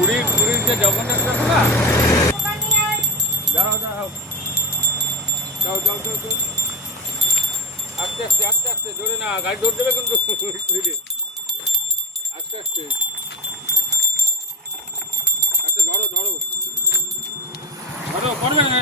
পুরীর যে জগন্নাথ আছে না, দাঁড়াও দাঁড়াও, যাও যাও যাও যাও, আস্তে আস্তে আস্তে আস্তে, জোরে না, গাড়ি দৌড় দেবে কিন্তু, আস্তে আস্তে আস্তে, ধরো ধরো ধরো, করবে না,